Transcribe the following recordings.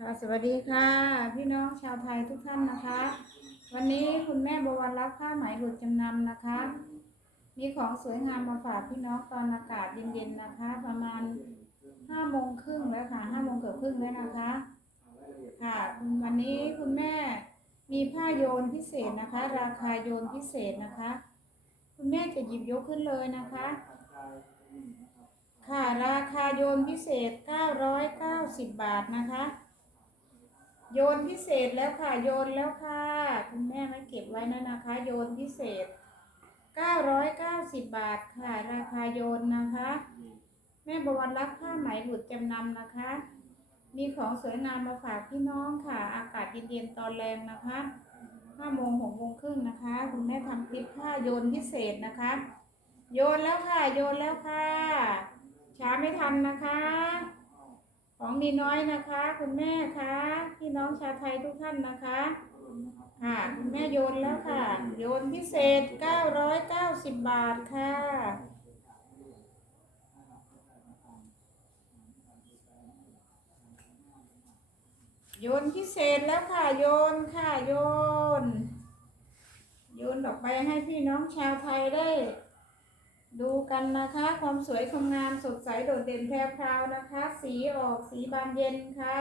ค่ะสวัสดีค่ะ พี่น้องชาวไทยทุกท่านนะคะ วันนี้คุณแม่บวรรักผ้าไหมหลุดจำนำนะคะ มีของสวยงามมาฝากพี่น้องตอนอากาศเย็นๆนะคะ ประมาณห้าโมงครึ่งแล้วค่ะห้าโมงเกือบครึ่งแล้วนะคะ ค่ะวันนี้คุณแม่มีผ้าโยนพิเศษนะคะ ราคาโยนพิเศษนะคะ คุณแม่จะหยิบยกขึ้นเลยนะคะค่ะราคาโยนพิเศษ 990 บาทนะคะ โยนพิเศษแล้วค่ะ โยนแล้วค่ะ คุณแม่ไม่เก็บไว้นะนะคะ โยนพิเศษ 990 บาทค่ะ ราคาโยนนะคะ แม่บวรรักผ้าไหมหลุดจำนำนะคะ มีของสวยงามมาฝากพี่น้องค่ะ อากาศเย็นๆตอนแรงนะคะ5โมง6โมงครึ่งนะคะ คุณแม่ทำคลิปผ้าโยนพิเศษนะคะ โยนแล้วค่ะ โยนแล้วค่ะ ช้าไม่ทันนะคะ ของมีน้อยนะคะ คุณแม่คะพี่น้องชาวไทยทุกท่านนะคะค่ะคุณแม่โยนแล้วค่ะ โยนพิเศษ 990 บาทค่ะ โยนพิเศษแล้วค่ะ โยนค่ะ โยน โยนออกไปให้พี่น้องชาวไทยได้ ดูกันนะคะ ความสวยความงามสดใสโดดเด่นแพรวพราวนะคะ สีออกสีบานเย็นค่ะ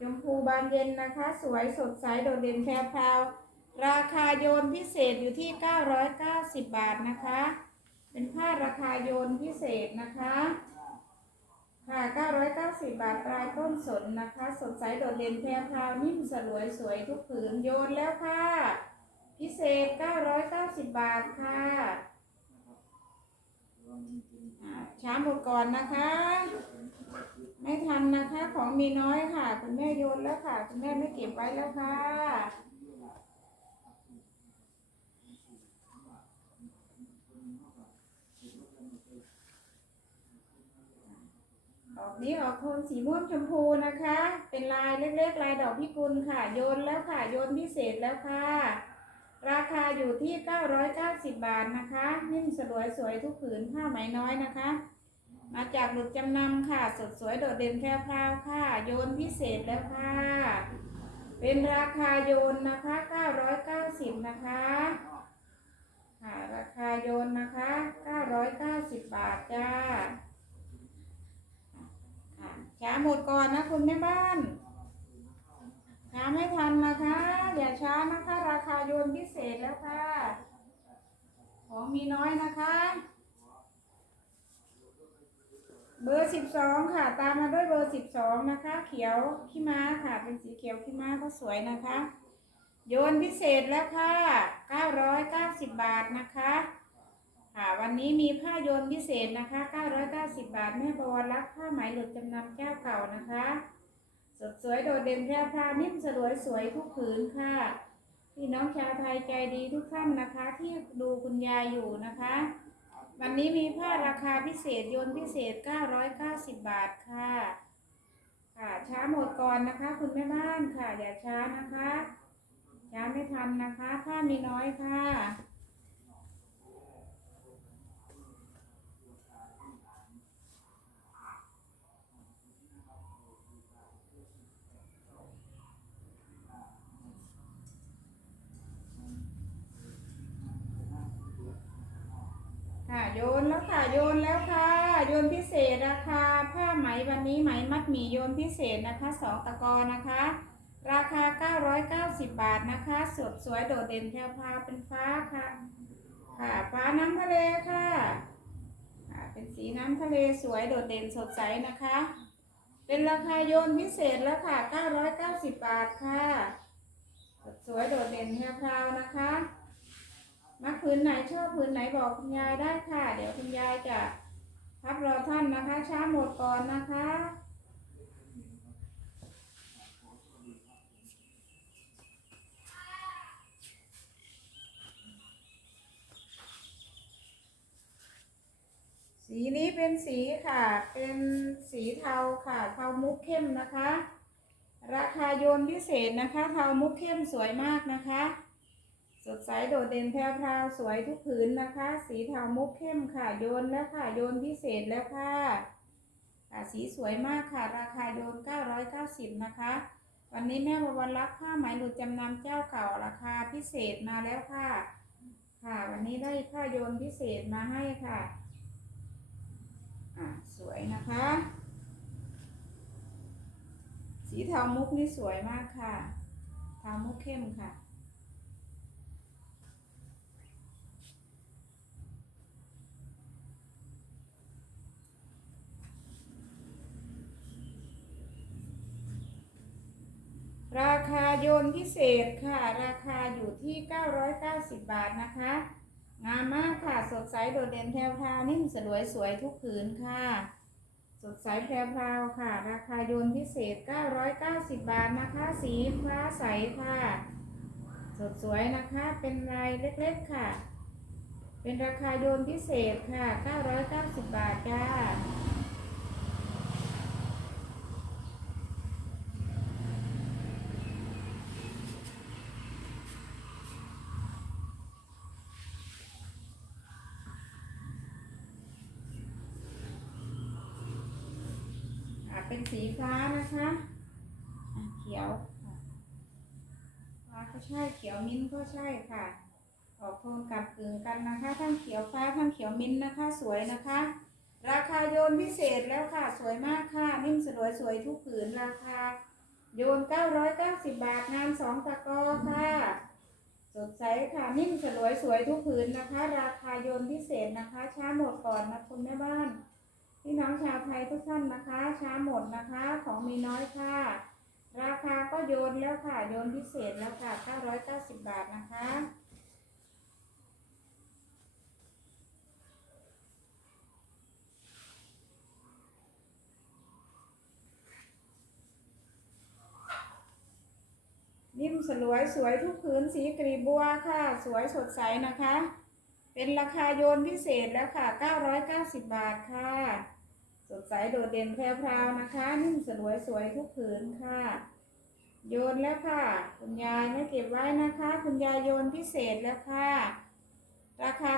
ชมพูบานเย็นนะคะ สวยสดใสโดดเด่นแพรวพราวราคาโยนพิเศษอยู่ที่ 990 บาทนะคะ เป็นผ้าราคาโยนพิเศษนะคะค่ะ 990 บาทลายต้นสนนะคะ สดใสโดดเด่นแพรวพราวนิ่มสลวยสวยทุกผืนโยนแล้วค่ะ พิเศษ 990 บาทค่ะ ช้าหมดก่อนนะคะ ไม่ทันนะคะ ของมีน้อยค่ะ คุณแม่โยนแล้วค่ะ คุณแม่ไม่เก็บไว้แล้วค่ะออกนี้ออกโทนสีม่วงชมพูนะคะ เป็นลายเล็กๆลายดอกพิกุลค่ะ โยนแล้วค่ะ โยนพิเศษแล้วค่ะ ราคาอยู่ที่ 990 บาทนะคะนิ่มสลวยสวยทุกผืนผ้าไหมน้อยนะคะ มาจากหลุดจำนำค่ะ สดสวยโดดเด่นแพรวพราวค่ะ โยนพิเศษแล้วค่ะ เป็นราคาโยนนะคะ 990 นะคะค่ะราคาโยนนะคะ 990 บาทจ้าค่ะช้าหมดก่อนนะคุณแม่บ้านช้าไม่ทันนะคะ ช้านะคะ ราคาโยนพิเศษแล้วค่ะ ของมีน้อยนะคะ เบอร์สิบสองค่ะ ตามมาด้วยเบอร์สิบสองนะคะ เขียวขี้ม้าค่ะ เป็นสีเขียวขี้ม้าก็สวยนะคะ โยนพิเศษแล้วค่ะเก้าร้อยเก้าสิบบาทนะคะค่ะวันนี้มีผ้าโยนพิเศษนะคะเก้าร้อยเก้าสิบบาท แม่บวรรักผ้าไหมหลุดจำนำเจ้าเก่านะคะ สดสวยโดดเด่นแพรวพรานิ่มสลวยสวยทุกผืนค่ะ พี่น้องชาวไทยใจดีทุกท่านนะคะ ที่ดูคุณยายอยู่นะคะ วันนี้มีผ้าราคาพิเศษโยนพิเศษ 990 บาทค่ะ ค่ะช้าหมดก่อนนะคะ คุณแม่บ้านค่ะ อย่าช้านะคะ ช้าไม่ทันนะคะ ผ้ามีน้อยค่ะ ค่ะโยนแล้วค่ะ โยนแล้วค่ะ โยนพิเศษราคาผ้าไหมวันนี้ไหมมัดหมี่โยนพิเศษนะคะสองตะกอนะคะ ราคา 990 บาทนะคะ สดสวยโดดเด่นแพรวพาเป็นฟ้าค่ะ ค่ะฟ้าน้ำทะเลค่ะค่ะเป็นสีน้ำทะเลสวยโดดเด่นสดใสนะคะ เป็นราคาโยนพิเศษแล้วค่ะ 990 บาทค่ะสดสวยโดดเด่นแพรวพาวนะคะ มักพื้นไหนชอบพื้นไหนบอกคุณยายได้ค่ะ เดี๋ยวคุณยายจะพับรอท่านนะคะ ช้าหมดก่อนนะคะสีนี้เป็นสีค่ะ เป็นสีเทาค่ะ เทามุกเข้มนะคะ ราคาโยนพิเศษนะคะ เทามุกเข้มสวยมากนะคะ สดใสโดดเด่นแพรวพราวสวยทุกผืนนะคะ สีเทามุกเข้มค่ะโยนแล้วค่ะโยนพิเศษแล้วค่ะค่ะสีสวยมากค่ะราคาโยน 990 นะคะ วันนี้แม่บวรรักผ้าไหมหลุดจำนำเจ้าเก่าราคาพิเศษมาแล้วค่ะ ค่ะ วันนี้ได้ผ้าโยนพิเศษมาให้ค่ะอะสวยนะคะ สีเทามุกนี่สวยมากค่ะ เทามุกเข้มค่ะ ราคาโยนพิเศษค่ะ ราคาอยู่ที่ 990 บาทนะคะ งามมากค่ะ สดใสโดดเด่นแพรวพราวนิ่มสลวยสวยทุกผืนค่ะ สดใสแพรวพราวค่ะ ราคาโยนพิเศษ 990 บาทนะคะ สีฟ้าใสค่ะ สดสวยนะคะ เป็นลายเล็กๆค่ะ เป็นราคาโยนพิเศษค่ะ 990 บาทจ้า เป็นสีฟ้านะคะเขียวฟ้าก็ใช่เขียวมิ้นก็ใช่ค่ะ ออกโทนกับกึ่งกันนะคะ ทั้งเขียวฟ้าทั้งเขียวมิ้นนะคะ สวยนะคะ ราคาโยนพิเศษแล้วค่ะ สวยมากค่ะ นิ่มสลวยสวยทุกผืนราคา โยน 990 บาทงานสองตะกอค่ะสดใสค่ะนิ่มสลวยสวยทุกผืนนะคะ ราคาโยนพิเศษนะคะ ช้าหมดก่อนนะคุณแม่บ้าน พี่น้องชาวไทยทุกท่านนะคะ ช้าหมดนะคะ ของมีน้อยค่ะ ราคาก็โยนแล้วค่ะ โยนพิเศษแล้วค่ะ 990 บาทนะคะนิ่มสลวยสวยทุกพื้นสีกรีบัวค่ะ สวยสดใสนะคะ เป็นราคาโยนพิเศษแล้วค่ะ 990 บาทค่ะ ดใสโดดเด่นแพรวๆนะคะนิ่มสลวยสวยทุกผืนค่ะ โยนแล้วค่ะ คุณยายไม่เก็บไว้นะคะ คุณยายโยนพิเศษแล้วค่ะ ราคา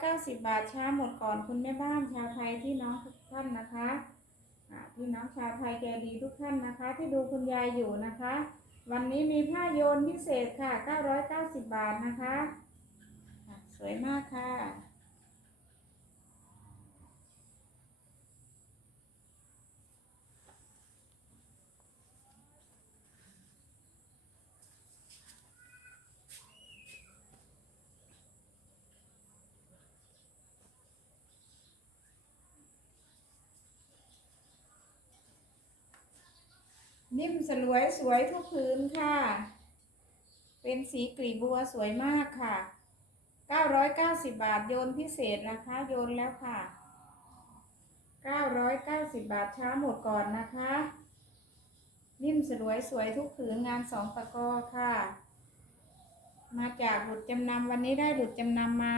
990 บาทช้าหมดก่อนคุณแม่บ้านชาวไทยที่น้องทุกท่านนะคะพี่น้องชาวไทยใจดีทุกท่านนะคะ ที่ดูคุณยายอยู่นะคะ วันนี้มีผ้าโยนพิเศษค่ะ 990 บาทนะคะ สวยมากค่ะ นิ่มสลวยสวยทุกพื้นค่ะ เป็นสีกลีบบัวสวยมากค่ะ 990 บาทโยนพิเศษนะคะ โยนแล้วค่ะ 990 บาทช้าหมดก่อนนะคะ นิ่มสลวยสวยทุกผืนงานสองตะกอค่ะ มาจากหลุดจำนำวันนี้ได้หลุดจำนำมา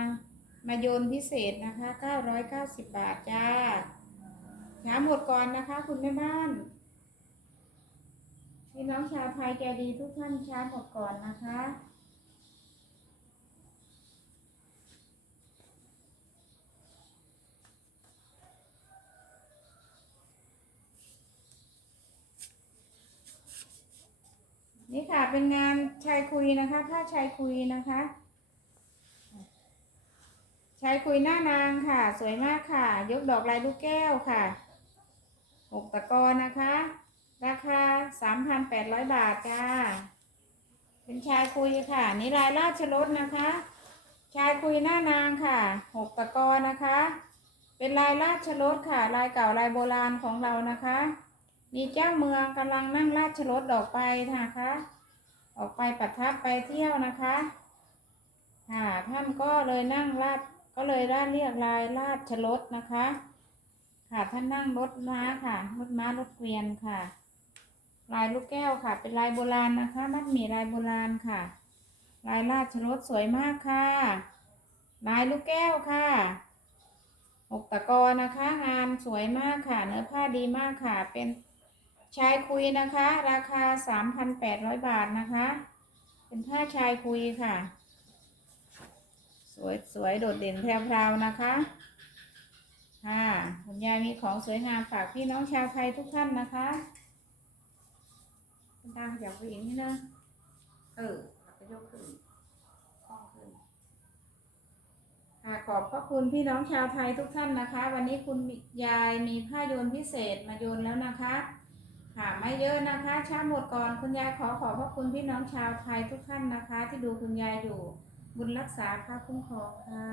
มาโยนพิเศษนะคะ 990 บาทจ้าช้าหมดก่อนนะคะ คุณแม่บ้าน พี่น้องชาวไทยใจดีทุกท่านช้าหมดก่อนนะคะนี่ค่ะเป็นงานชายคุยนะคะผ้าชายคุยนะคะชายคุยหน้านางค่ะ สวยมากค่ะ ยกดอกลายลูกแก้วค่ะหกตะกอนนะคะ ราคา3,800บาทจ้า เป็นชายคุยค่ะนี่ลายราชรถนะคะ ชายคุยหน้านางค่ะหกตะกอนะคะ เป็นลายราชรถค่ะ ลายเก่าลายโบราณของเรานะคะมีเจ้าเมืองกำลังนั่งราชรถออกไปนะคะ ออกไปประทับไปเที่ยวนะคะค่ะท่านก็เลยนั่งราชก็เลยได้เรียกลายราชรถนะคะ ค่ะท่านนั่งรถม้าค่ะรถม้ารถเกวียนค่ะ ลายลูกแก้วค่ะ เป็นลายโบราณนะคะมัดหมี่ลายโบราณค่ะ ลายราชรถสวยมากค่ะ ลายลูกแก้วค่ะหกตะกอนะคะ งานสวยมากค่ะ เนื้อผ้าดีมากค่ะ เป็นชายคุยนะคะ ราคา3,800บาทนะคะ เป็นผ้าชายคุยค่ะ สวยสวยโดดเด่นแพรวๆนะคะค่ะคุณยายมีของสวยงามฝากพี่น้องชาวไทยทุกท่านนะคะ คุณตาขยับไปอีกนี่นะ เออแล้วก็ยกขึ้นคล่องขึ้นค่ะขอบพระคุณพี่น้องชาวไทยทุกท่านนะคะ วันนี้คุณยายมีผ้าโยนพิเศษมาโยนแล้วนะคะค่ะไม่เยอะนะคะช้าหมดก่อนคุณยายขอขอบพระคุณพี่น้องชาวไทยทุกท่านนะคะ ที่ดูคุณยายอยู่บุญรักษาพระคุ้มครองค่ะ